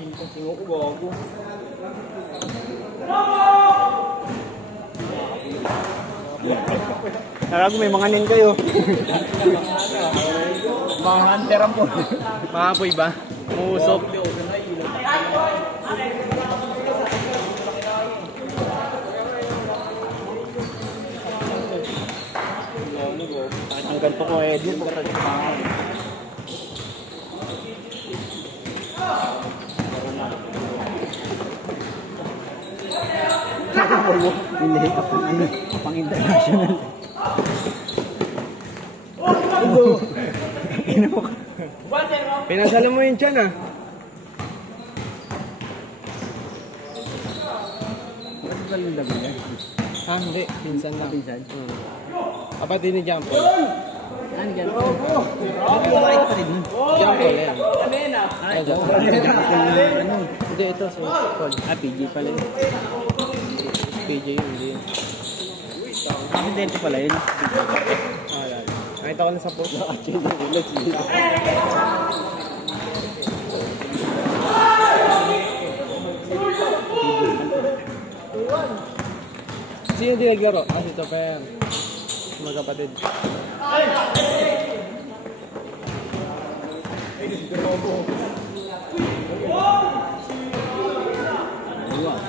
Tingo ko bago. Narago may mga nin kayo. Mga hunter ang po. Mga apoy ba? Muusok. Ang ganito ko edit. Hindi ka pang international. Pinasala mo yun dyan ah. Ano ba yung labi yan? Ah, hindi. Pinsan lang. Pinsan? Kapatid ni John Paul. Ano yan? Ano yung makikita pa rin nun? John Paul yan. Ay, John Paul. Hindi, ito si Paul. Ah, PG pala yun. PJ yun, hindi yun. Aksidente pala yun. Nakita ko na sa post. Sino di naglaro? Ah, si Toper. Magkapatid.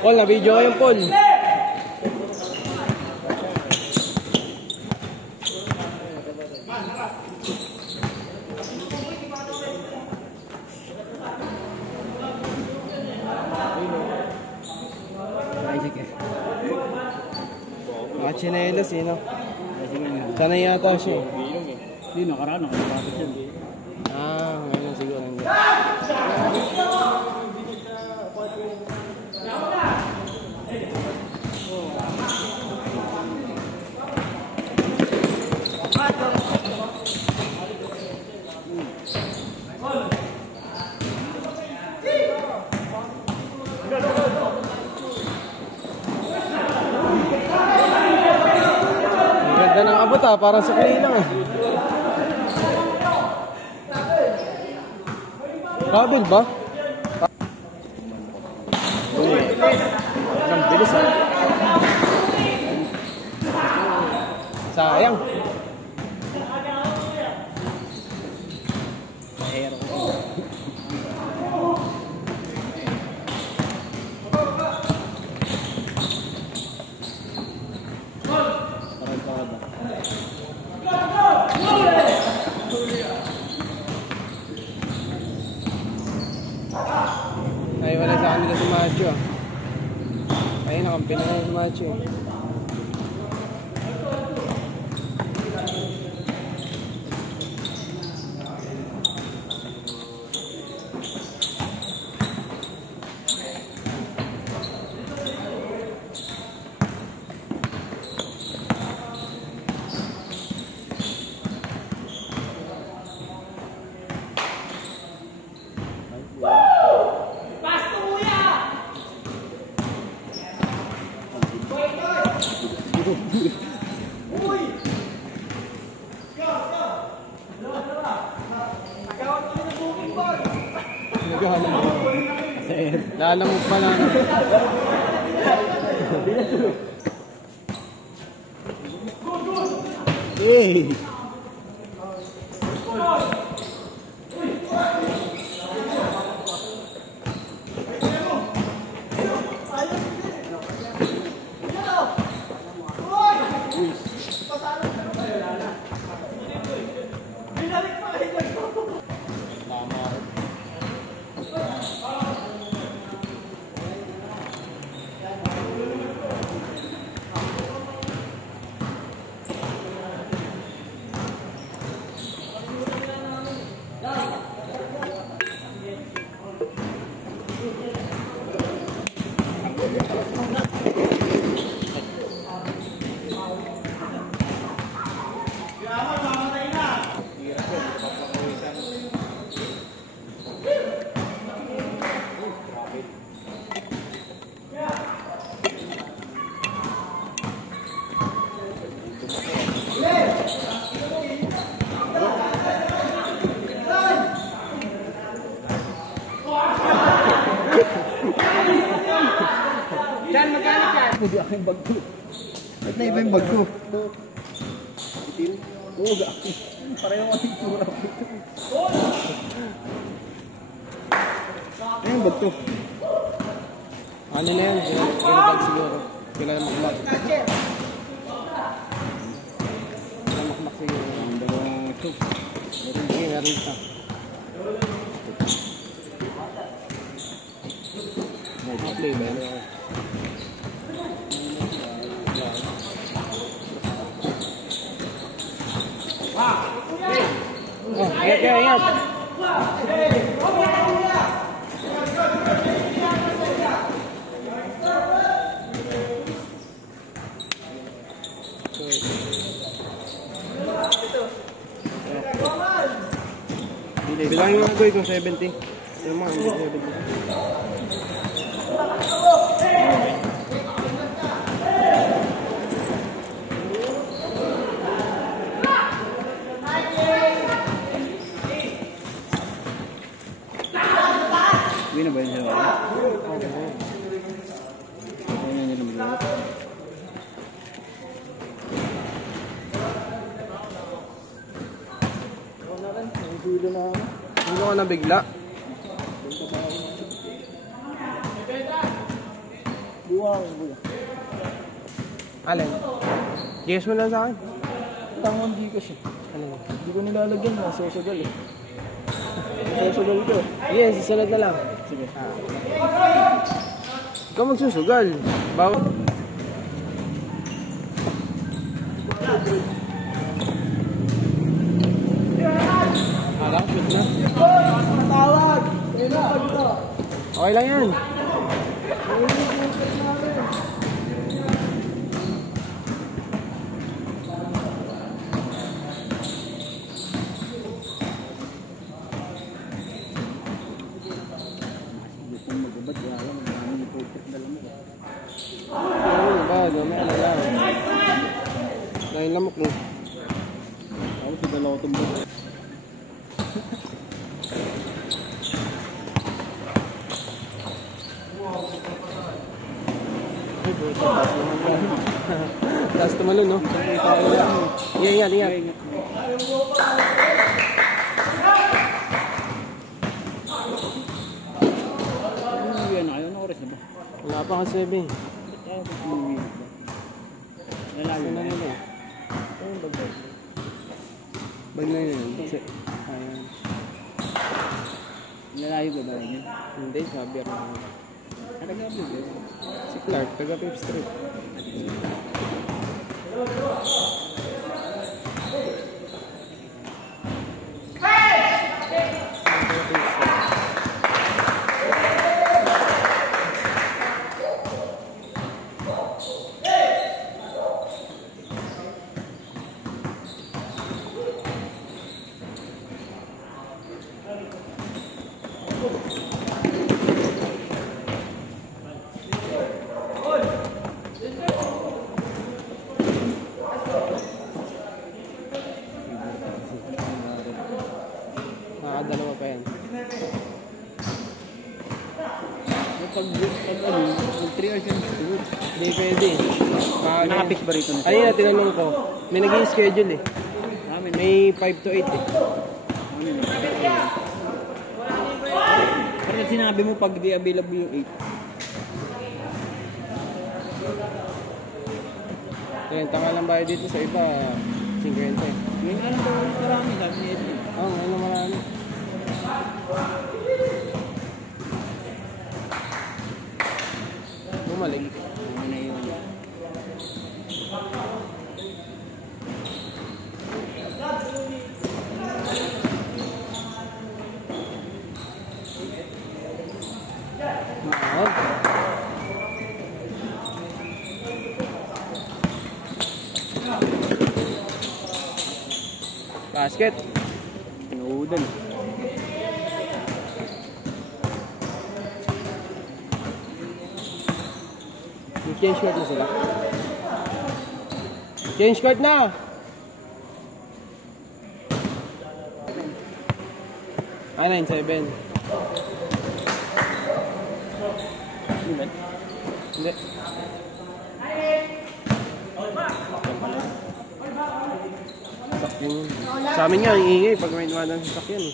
Paul, na-video kayong Paul. Mga chinelas eh, no? Sanay yata siya. Hindi, nakaraan. Nakalapit yan. Ah, ngayon siguro hindi. Ganda ng abot ah, parang sa kanila ah. Kabul ba? Ang bilis ah. Sayang. Mahero ko. Ay, wala sa kanila si Macho ah. Ay, nakampi na si Macho eh. Lalamog pa lang. Hey! Pwede ako yung bag ko. Ba't na iba yung bag ko? Itil? Oo, gaki. Pareho ko yung tura ko. Ano yung bag ko? Ano na yan? Pinabag siguro. Pinamakmak. Pinamakmak siguro. Ang dalawang ito. Sige, meron ka. Play ba yan? Oh, ingat. Bilangin mo na ko 70. Ano mo, 70. Hindi na ba yun siya? Ayun na nila maglalap. Hindi ko na bigla. Buwang, buya. Alin? Guess mo lang sa akin. Tangon di kasi. Alin? Hindi ko nilalagyan na. Susugal eh. Susugal ko. Yes, susunod na lang. Sige. Ikaw magsusugal. Bawal. Malapit na. Tawag! Okay lang yan. Magabad, wala lang. Maraming ipupit na lang. Ano ba? Gamay na lang. Dahil lamok mo. Ako sa dalawa tumbok. Taas tumalon, no? Ingat. Uwi na kayo. Ano oras na ba? Wala pa kasi, Bebe. Uwi na ba? Nalayo Saan na na yun. nila? Bag na yun. Ayan. Nalayo ba ba yun? Hindi, sabi ako. Nagagabi ba? Si Clark, taga Pep Street. Dalawa pa yan. Pag 3 hours yung siguro. Hindi pwede. Nakapix ba rito na siya? Ayun na, tinanong ko. May naging schedule eh. Amin. May 5 to 8 eh. Pero sinabi mo pag di available yung 8. Ayan, tanga lang bayo dito sa iba. 50 eh. Ngayon alam ko marami sabi ni Edwin. Oo, ngayon na marami. Bumalig. Ano na yun? Basket. Pinuudan. Change court na sila. Change court na! Ah, 9-7. Hindi ba? Hindi. Sa amin nga, ang ingay pag may dumadaan sa sakyan.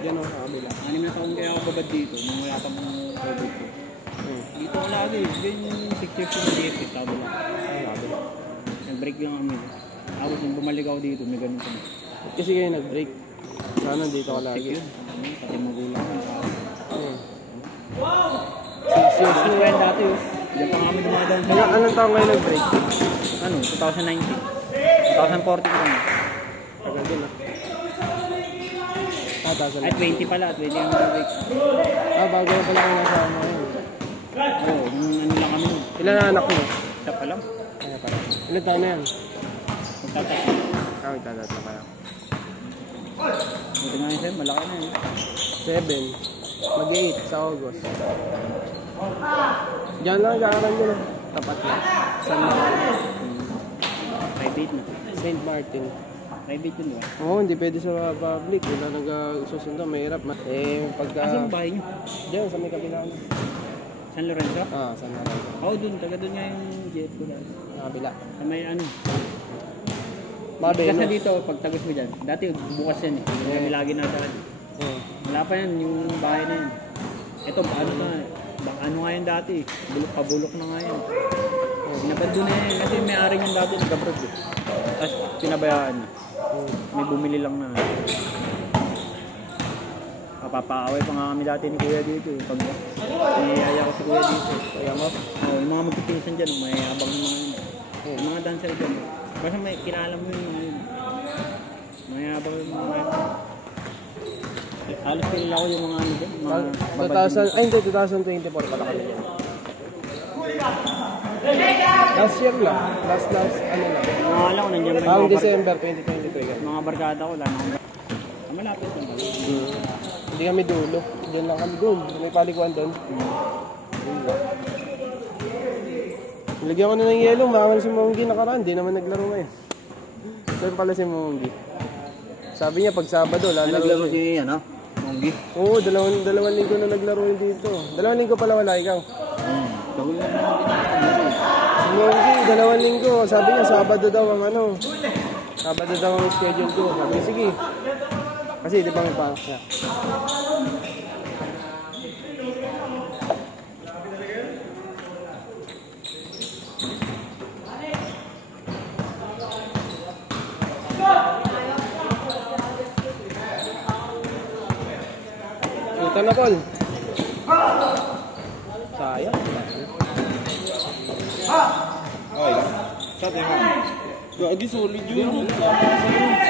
Yan o, sa kabila. 6 na taon kaya ako babad dito nung wala pa mong COVID ko. Dito ako lagi. Yan yung 6 years yung DFP. Tabo lang. Kabila. Nag-break lang kami. Tapos nung bumalik ako dito, may ganun kami. Kasi kayo nag-break. Sana dito ka lagi. Pati magulang ko. Wow! Tapos ko yan dati. Diyan pa kami dumadaan. Anong taong kayo nag-break? Ano? 2019. 2014 kami. Tagal din ah. Ay, 20 pala. 20 ang nag-break. Bago na pala kayo nasa ano yun. Oo, nung ano lang kami. Ilan na anak mo? Isa pa lang. Kaya pala. Ilan taon na yan? Magtatatlo. Magtatatlo pa lang. Buti nga yun sa'yo, malaki na yun. 7. Mag-8 sa August. Diyan lang, kakaran nyo na. Tapat lang. San Martin. Private na. St. Martin. Private yun, di ba? Oo, hindi pwede sa public. Wala nag-susundo, mahirap. Pagka... Asan bahay nyo? Diyan, sa may kabila. San Lorenzo? San Lorenzo. Oo, dun. Taga dun nga yung jet ko dati. Sa kabila. Sa may ano. Mabenos. Kasi dito, pag tagos mo dyan, dati bukas yan eh. Hindi kami lagi nataan. Wala pa yan, yung bahay na yan. Ito, paano na, ano nga yan dati eh. Pabulok na nga yan. Pinabando na yan, kasi may-ari yan dati, nag-abroad eh. Tapos pinabayaan na. May bumili lang na. Papaaway pa nga kami dati ni Kuya dito eh. Pag niyaya ko si Kuya dito. Kaya mo? Oo, yung mga magpipinsan dyan, may abang ng mga yun. Yung mga dancer dyan. Basta may kilala mo yung mga yun. May abang yung mga yun. Halos kilala ko yung mga ano dyan. 2024 pala kami yan. Last year lang. Last ano lang. Nakakala ko nandiyan ba yung December 2023. mga barkada ko, wala na akong malapit lang. Hindi kami dulo. Diyan lang kami doon. May paliguan doon. Nilagyan ko na ng yelo. Makangal si Monggi nakaraan. Hindi naman naglaro ngayon. Saan pala si Monggi? Sabi niya pag Sabado lalaro naglaro si ano? Monggi? Oo, dalawang linggo na naglaro yun dito. 2 linggo pala wala ikaw. Si Monggi, 2 linggo. Sabi niya Sabado daw ang ano. Sabado daw ang schedule ko. Sabi niya, sige. Kasi di ba may pangak siya. Ito na, Paul. Sayang. Okay. Sabi nga. Gagi, solid yun.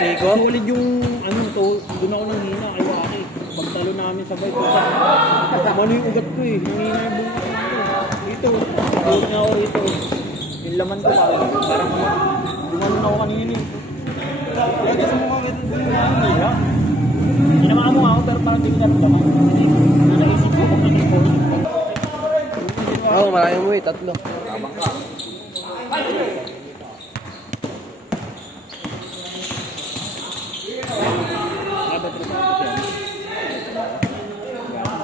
Siko? Solid yung ano to. Doon ako nang hina kay Waki. Pagtalo namin sabay. Mano yung ugat ko eh. Nangina yung bunga ko. Dito. Doon na ako rito. Yung laman ko pa. Parang dumanon ako kanina eh. Gagi sa mukha kita din nga. Inamaan mo ako pero parang hindi ka rin naman. Naisip ko kung ano ko. Oo, marami mo eh. 3. Tabang ka.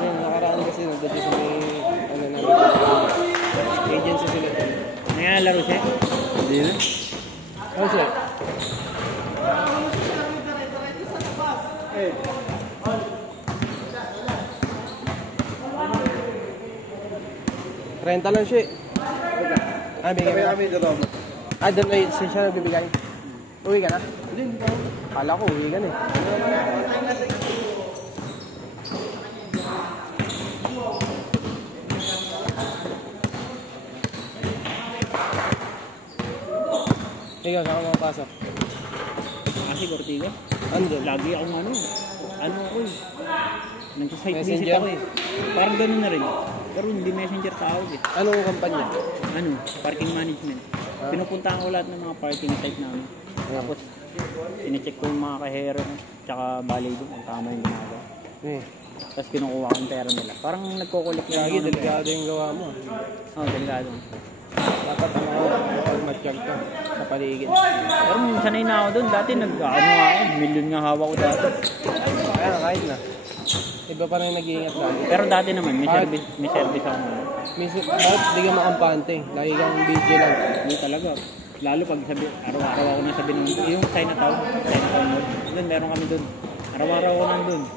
Nakaraan kasi nandito sa may ano namin. Agency sila doon. Nangyalaro siya? Hindi na. Oh, sir. Renta lang siya. Bigyan mo kami dito. Doon ay siya nagbibigay. Uwi ka na? Hindi. Kala ko uwi ka na eh. Ikaw, saan ka makapasok? Kasi Cortigas. Andun. Lagi akong ano ako eh. Nag-site visit Messenger? ako eh. Parang gano'n na rin. Pero hindi messenger tawag eh. Anong kampanya? Ano? Parking management. Pinupuntahan ko lahat ng mga parking site namin. Tapos, sinecheck ko yung mga kahero tsaka balay doon kung tama yung ginagawa. Tapos kinukuha ko yung pera nila. Parang nagkukulik lang. Lagi, delikado yung gawa mo. Oo, delikado. Dapat matiyag ka sa paligid. Pero sanay na ako doon. Dati ako. Milyon nga hawak ko dati. Kaya kahit na. Iba pa rin nag-iingat lagi. Pero dati naman, may service ako. Bakit di ka makampante? Lagi kang video lang. Hindi talaga. Lalo pag sabi, araw-araw ako na sabi yung Chinatown Mall. Doon, meron kami doon. Araw-araw ako nandun.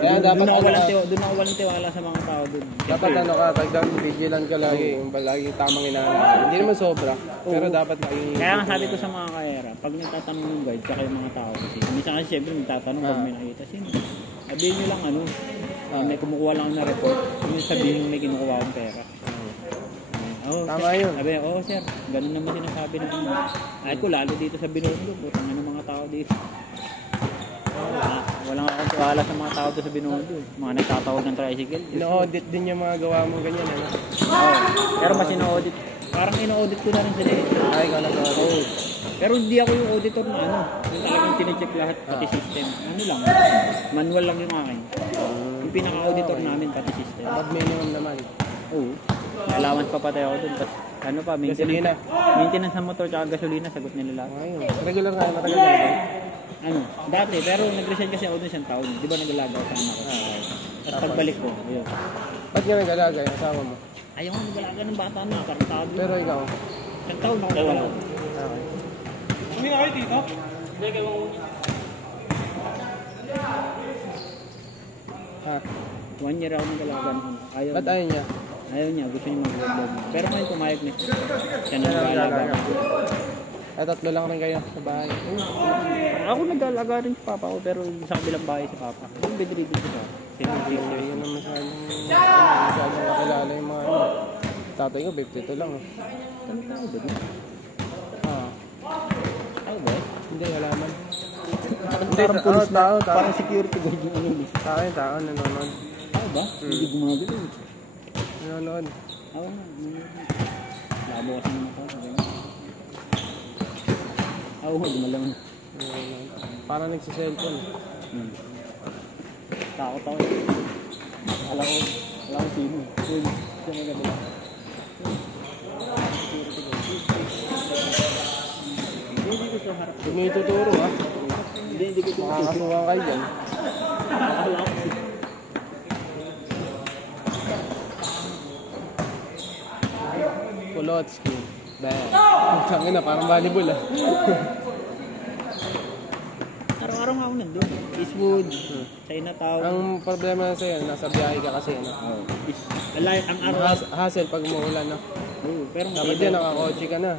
Kaya dapat doon ako walang tiwala sa mga tao doon. Dapat ano ka, tagdang vigilant ka lagi. Yung palagi tamang inaanap. Hindi naman sobra. Pero dapat lagi. Kaya nga sabi ko sa mga kahera, pag nagtatanong ng guide, tsaka yung mga tao kasi. Minsan kasi syempre nagtatanong pag may nakita. Sino? Sabihin nyo lang ano, may kumukuha lang na report. Yung sabihin may kinukuha akong pera. Oh, tama sir. yun. Sabi, sir, ganun naman sinasabi ng ay ko lalo dito sa Binondo, putang ina mga tao dito. Walang akong tiwala sa mga tao dito sa Binondo. Mga nagtatawag ng tricycle. Ino-audit din yung mga gawa mo ganyan, ano? Pero mas ino-audit. Parang ino-audit ko na rin sila. Ay, ikaw na to. Pero hindi ako yung auditor na ano. Yung talagang tine-check lahat, pati system. Ano lang, manual lang yung akin. Yung pinaka-auditor namin, pati system. Pag minimum naman. Oo. Allowance pa patay ako dun. Tapos, ano pa, maintenance sa motor tsaka gasolina, sagot nila lahat. Ayun. Regular nga, matagal na ba? Ano, dati, pero nag-resign kasi ako dun isang taon. Di ba nag-alaga sa anak ko? Tapos pagbalik ko, yun. Ba't ka nag-alaga yung asawa mo? Ayaw nga nag-alaga ng bata na, karantado. Pero ikaw? Isang taon ako wala. Okay. Hindi na kayo dito? Hindi kayo Ha? 1 year ako nag-alaga nun. Ba't ayaw niya? Ayaw niya, gusto niya mag-vlog. Pero ngayon pumayag na siya na Ano nag-alaga. nag-alaga? Ay, tatlo lang rin kayo sa bahay. Ako nag-alaga rin sa papa ko, pero sa kabilang bahay si papa. Yung bedridden ko siya. Hindi yun ang masyadong kakilala yung mga ano. Tatay ko, 52 lang. Ano tao ba din? Tao ba eh? Hindi, halaman. Parang police na, parang security guard yung ano. Tao, nanonood. Tao ba? Hindi gumagano. Nanonood. Oo nga, labo kasi naman ako. Oo nga, gumalang. Parang nagsiselfon. Takot ako eh. Alam ko sino. Siya maganda. Hindi ko siya harap. Huwag mo ituturo ha. Hindi ko siya Makakasuha kayo dyan. alam ko. Kulotski. Dahil. Tangin na, parang volleyball ah. Araw-araw nga ako nandun. Eastwood, Chinatown. Ang problema na sa'yo, nasa biyahe ka kasi. Ano? Ang araw. Hassle pag umuulan na. Pero Dapat yan, nakakotse ka na.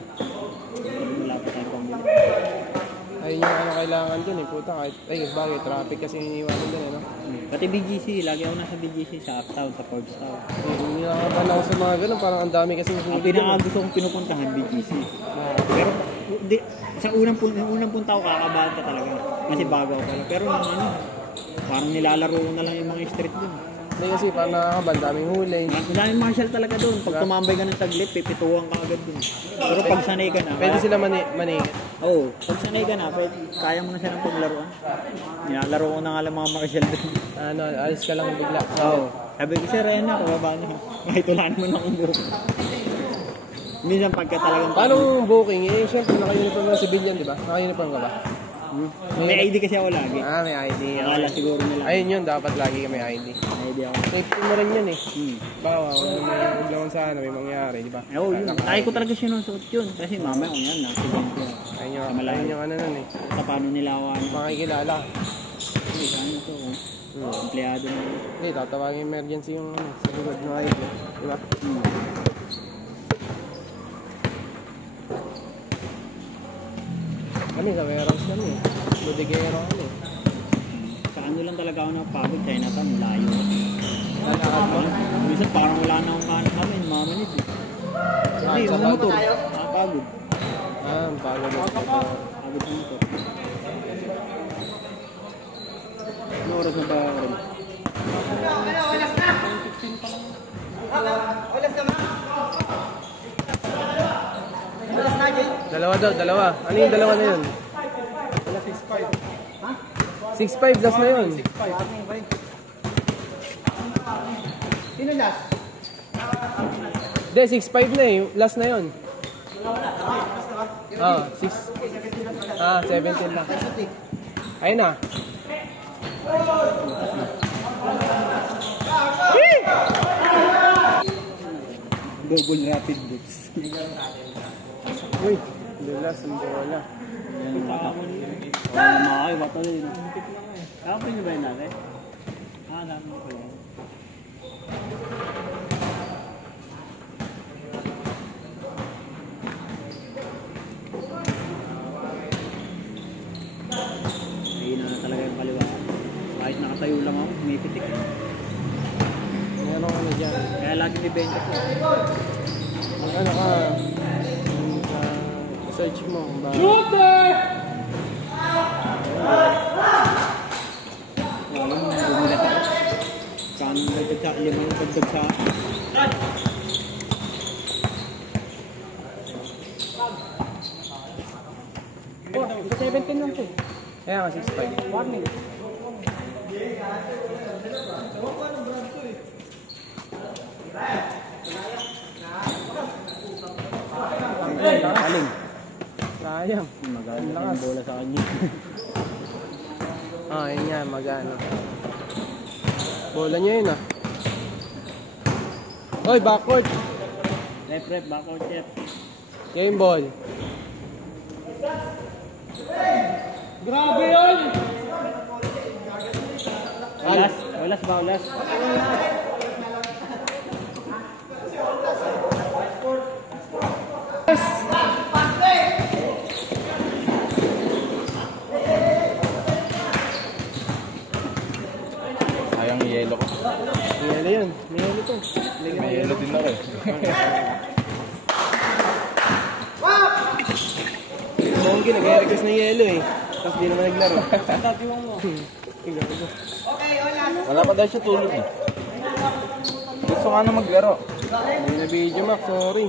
wala pa tayong pambili. Ayun yung ano kailangan dun eh. Puta kahit, bagay, traffic kasi iniiwanan dun eh. No? Pati BGC, lagi ako nasa BGC sa Uptown, sa Forbes Town. Hindi nakakapan ako sa mga ganun, parang ang dami kasi Ang huli dun. pinaka-gusto kong pinupuntahan, BGC. Pero sa unang punta ko, kakabahan ka talaga. Kasi bago ako pala. Pero parang nilalaro ko na lang yung mga street dun. Hindi kasi parang nakakaban, daming huli. Ang daming marshal talaga dun. Pag tumambay ka ng taglit, pipituan ka agad dun. Pero pag sanay ka na, Pwede sila maningit. Oo, pag sanay ka na, kaya mo na siya ng paglaruan. Nilalaro ko na nga lang mga marshal dun. Ano, alis ka lang bigla. Oo. Sabi ko, sir, ayun na, pababa niyo. Kahit wala naman akong buhok. Minsan pagka talagang... Paano booking? Eh, syempre, naka-uniform ng civilian, di ba? Naka-uniform ka ba? May ID kasi ako lagi. May ID. Akala siguro nila. Ayun yun, dapat lagi ka may ID. May ID ako. Safety mo rin yun eh. Bawa, huwag naman sana may mangyari, di ba? Oo, yun. Tayo ko talaga sinusuot yun. Kasi mamaya kung yan, accident yun. Ayun yung ano nun eh. Sa paano nila ako ano. Makikilala. Hindi, saan ito? Empleyado na. Hindi, tatawagin emergency yung ano, sa likod ng ID. Di ba? Kami, sa warehouse kami eh. Budigero kami. Sa ano lang talaga ako napagod. Chinatown, layo. Lalakad mo? Minsan parang wala na akong kanan kami. Mga minute eh. Hindi, yung motor. Nakapagod. Pagod. Pagod sa motor. Ano oras na ba rin? Dalawa. Ano yung dalawa na yun? 6'5". Last na yun. Sino last? Hindi, 6'5 na eh. Last na yun. 17 lang. Ayun na. Double rapid boots. Uy, Dulas ang bola. Yan ang baka. Oo, makakay, bata rin. Kapin niyo ba yun natin? Dami ko yan. Ayun na talaga yung kaliwa. Kahit nakatayo lang ako, umipitik. Meron ka na dyan. Kaya lagi may benta ko. Ano ka? Search mo. Shooter! Bumulat ako. Saan dagdag sa limang dagdag sa... Oh, 17 lang po. Kaya nga 6'5". Warning. Aling. Sayang. Magaling ang bola sa kanya. Yun yan, magano. Bola niya yun Oy, backward. Left, backward, chef. Game ball. Grabe yun! Walas ba? Sayang yelo ko. Yelo yun. May yelo to. May yelo din ako eh. Monggi, nag-request ng yelo eh. Tapos di naman naglaro. Wala pa dahil siya tulog eh. Gusto nga na maglaro. Hindi na video, Mac. Sorry.